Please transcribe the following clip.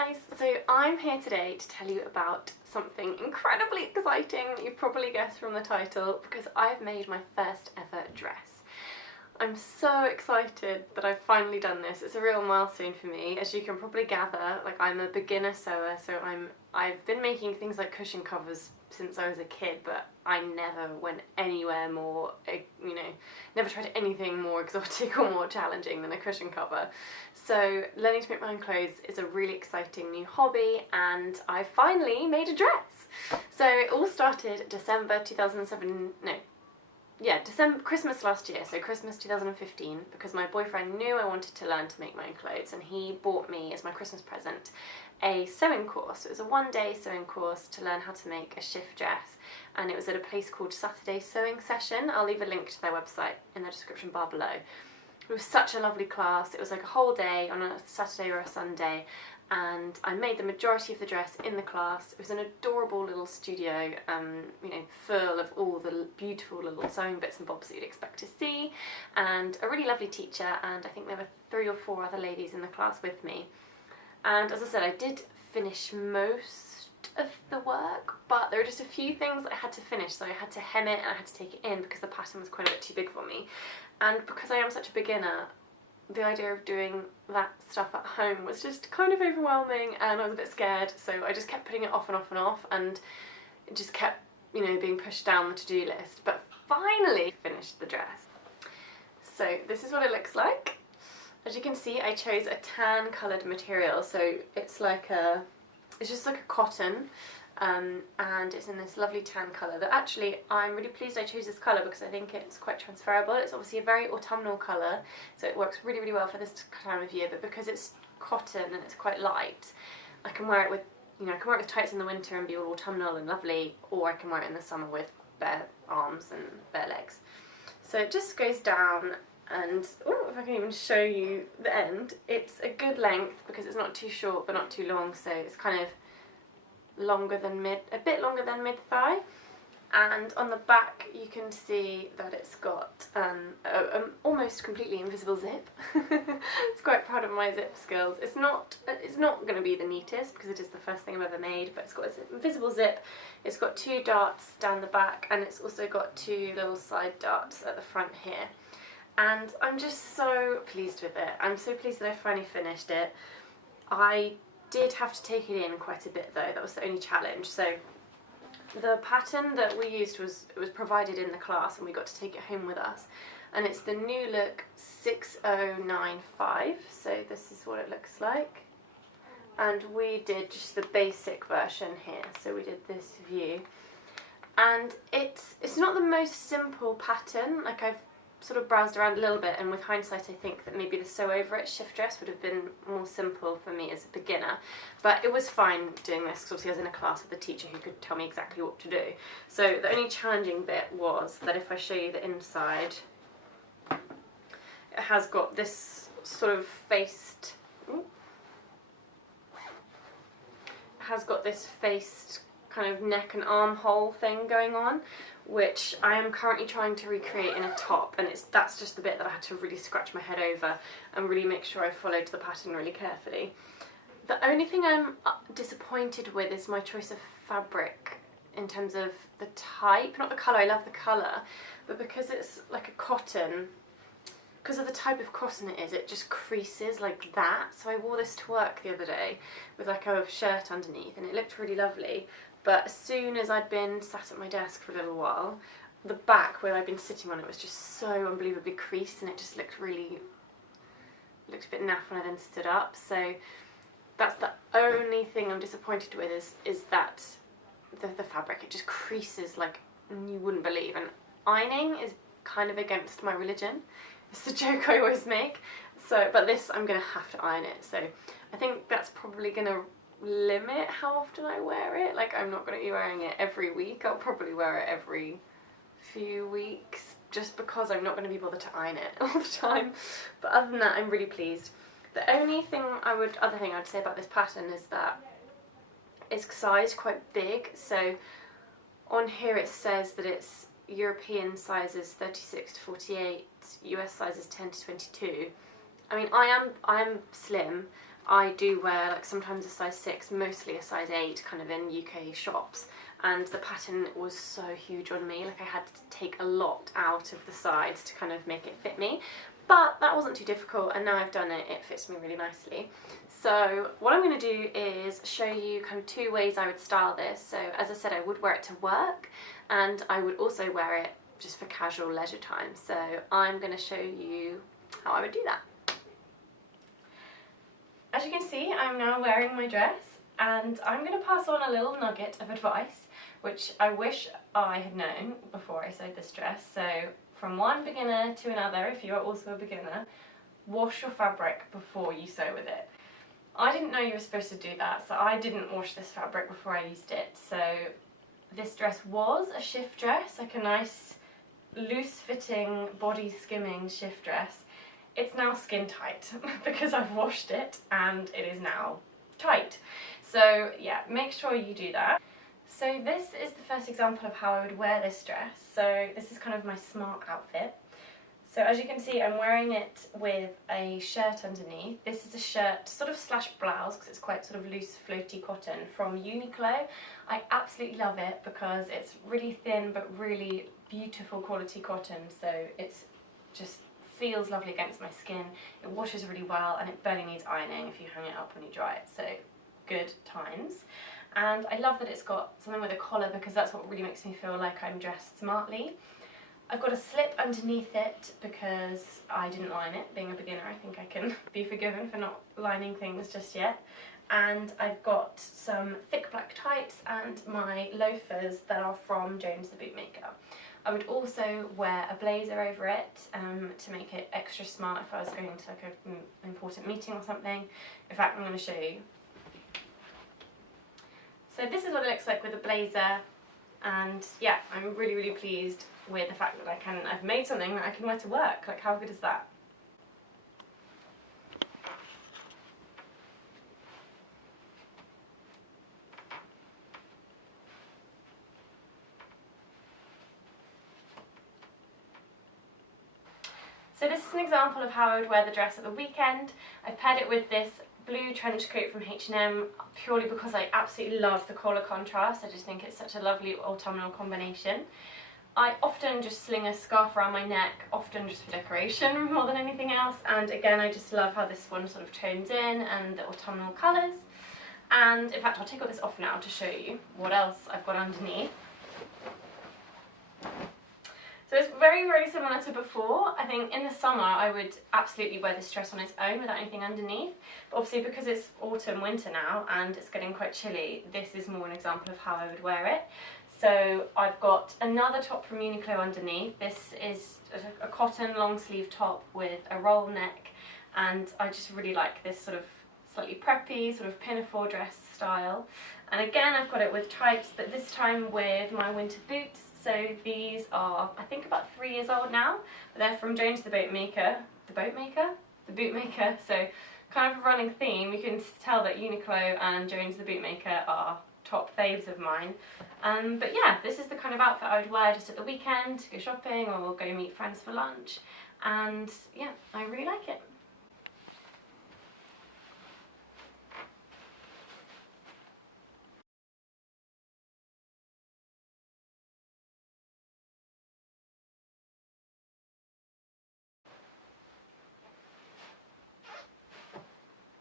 guys, so I'm here today to tell you about something incredibly exciting. You've probably guessed from the title, because I've made my first ever dress. I'm so excited that I've finally done this. It's a real milestone for me. As you can probably gather, like, I'm a beginner sewer, so I've been making things like cushion covers since I was a kid, but I never went anywhere more, you know, never tried anything more exotic or more challenging than a cushion cover. So learning to make my own clothes is a really exciting new hobby, and I finally made a dress. So it all started December 2007, no, yeah, Christmas last year, so Christmas 2015, because my boyfriend knew I wanted to learn to make my own clothes, and he bought me, as my Christmas present, a sewing course. It was a one-day sewing course to learn how to make a shift dress, and it was at a place called Saturday Sewing Session. I'll leave a link to their website in the description bar below. It was such a lovely class. It was like a whole day on a Saturday or a Sunday, and I made the majority of the dress in the class. It was an adorable little studio, you know, full of all the beautiful little sewing bits and bobs that you'd expect to see, and a really lovely teacher, and I think there were 3 or 4 other ladies in the class with me. And as I said, I did finish most of the work, but there were just a few things that I had to finish, so I had to hem it and I had to take it in because the pattern was quite a bit too big for me. And because I am such a beginner, the idea of doing that stuff at home was just kind of overwhelming, and I was a bit scared, so I just kept putting it off and off and off, and it just kept, you know, being pushed down the to-do list. But finally finished the dress. So this is what it looks like. As you can see, I chose a tan coloured material, so it's just like a cotton, and it's in this lovely tan colour that actually I'm really pleased I chose this colour because I think it's quite transferable. It's obviously a very autumnal colour, so it works really, really well for this time of year, but because it's cotton and it's quite light, I can wear it with, you know, I can wear it with tights in the winter and be all autumnal and lovely, or I can wear it in the summer with bare arms and bare legs. So it just goes down, and oh, if I can even show you the end, it's a good length because it's not too short but not too long, so it's kind of longer than a bit longer than mid-thigh. And on the back you can see that it's got almost completely invisible zip. It's quite proud of my zip skills. It's not going to be the neatest because it is the first thing I've ever made, but it's got an invisible zip. It's got 2 darts down the back, and it's also got 2 little side darts at the front here. And I'm just so pleased with it. I'm so pleased that I finally finished it. I did have to take it in quite a bit though. That was the only challenge. So the pattern that we used was provided in the class, and we got to take it home with us. And it's the New Look 6095. So this is what it looks like. And we did just the basic version here. So we did this view. And it's not the most simple pattern. Like, I've sort of browsed around a little bit, and with hindsight I think that maybe the sew over it shift dress would have been more simple for me as a beginner, but it was fine doing this because obviously I was in a class with a teacher who could tell me exactly what to do. So the only challenging bit was that if I show you the inside, it has got this sort of faced, kind of neck and armhole thing going on, which I am currently trying to recreate in a top, and that's just the bit that I had to really scratch my head over and really make sure I followed the pattern really carefully. The only thing I'm disappointed with is my choice of fabric in terms of the type, not the colour. I love the colour, but because it's like a cotton, because of the type of cotton it is, it just creases like that. So I wore this to work the other day with like a shirt underneath, and it looked really lovely. But as soon as I'd been sat at my desk for a little while, the back where I'd been sitting on it was just so unbelievably creased, and it just looked a bit naff when I then stood up. So that's the only thing I'm disappointed with is that the fabric, it just creases like you wouldn't believe. And ironing is kind of against my religion. It's the joke I always make. So, but this, I'm going to have to iron it. So I think that's probably going to limit how often I wear it. Like, I'm not going to be wearing it every week. I'll probably wear it every few weeks, just because I'm not going to be bothered to iron it all the time. But other than that, I'm really pleased. The only other thing I'd say about this pattern is that it's sized quite big. So on here it says that it's European sizes 36 to 48, US sizes 10 to 22. I mean, I am slim. I do wear like sometimes a size 6, mostly a size 8 kind of in UK shops, and the pattern was so huge on me, like I had to take a lot out of the sides to kind of make it fit me. But that wasn't too difficult, and now I've done it, it fits me really nicely. So what I'm going to do is show you kind of 2 ways I would style this. So as I said, I would wear it to work, and I would also wear it just for casual leisure time. So I'm going to show you how I would do that. As you can see, I'm now wearing my dress, and I'm going to pass on a little nugget of advice, which I wish I had known before I sewed this dress. So from one beginner to another, if you are also a beginner, wash your fabric before you sew with it. I didn't know you were supposed to do that, so I didn't wash this fabric before I used it. So this dress was a shift dress, like a nice loose fitting body skimming shift dress. It's now skin tight because I've washed it and it is now tight. So yeah, make sure you do that. So this is the first example of how I would wear this dress. So this is kind of my smart outfit. So as you can see, I'm wearing it with a shirt underneath. This is a shirt sort of slash blouse because it's quite sort of loose floaty cotton from Uniqlo. I absolutely love it because it's really thin but really beautiful quality cotton, so it's just feels lovely against my skin. It washes really well and it barely needs ironing if you hang it up when you dry it, so good times. And I love that it's got something with a collar because that's what really makes me feel like I'm dressed smartly. I've got a slip underneath it because I didn't line it. Being a beginner, I think I can be forgiven for not lining things just yet. And I've got some thick black tights and my loafers that are from Jones the Bootmaker. I would also wear a blazer over it to make it extra smart if I was going to like an important meeting or something. In fact, I'm going to show you. So this is what it looks like with a blazer, and yeah, I'm really pleased with the fact that I've made something that I can wear to work. Like, how good is that? So this is an example of how I would wear the dress at the weekend. I've paired it with this blue trench coat from H&M purely because I absolutely love the colour contrast. I just think it's such a lovely autumnal combination. I often just sling a scarf around my neck, often just for decoration more than anything else, and again I just love how this one sort of tones in and the autumnal colours. And in fact I'll take all this off now to show you what else I've got underneath. So it's very similar to before. I think in the summer I would absolutely wear this dress on its own without anything underneath. But obviously because it's autumn, winter now and it's getting quite chilly, this is more an example of how I would wear it. So I've got another top from Uniqlo underneath. This is a cotton long sleeve top with a roll neck, and I just really like this sort of slightly preppy, sort of pinafore dress style. And again I've got it with tights, but this time with my winter boots. So these are, I think, about 3 years old now. They're from Jones the Bootmaker. The Bootmaker? The Bootmaker. So kind of a running theme. You can tell that Uniqlo and Jones the Bootmaker are top faves of mine. But yeah, this is the kind of outfit I would wear just at the weekend to go shopping or go meet friends for lunch. And yeah, I really like it.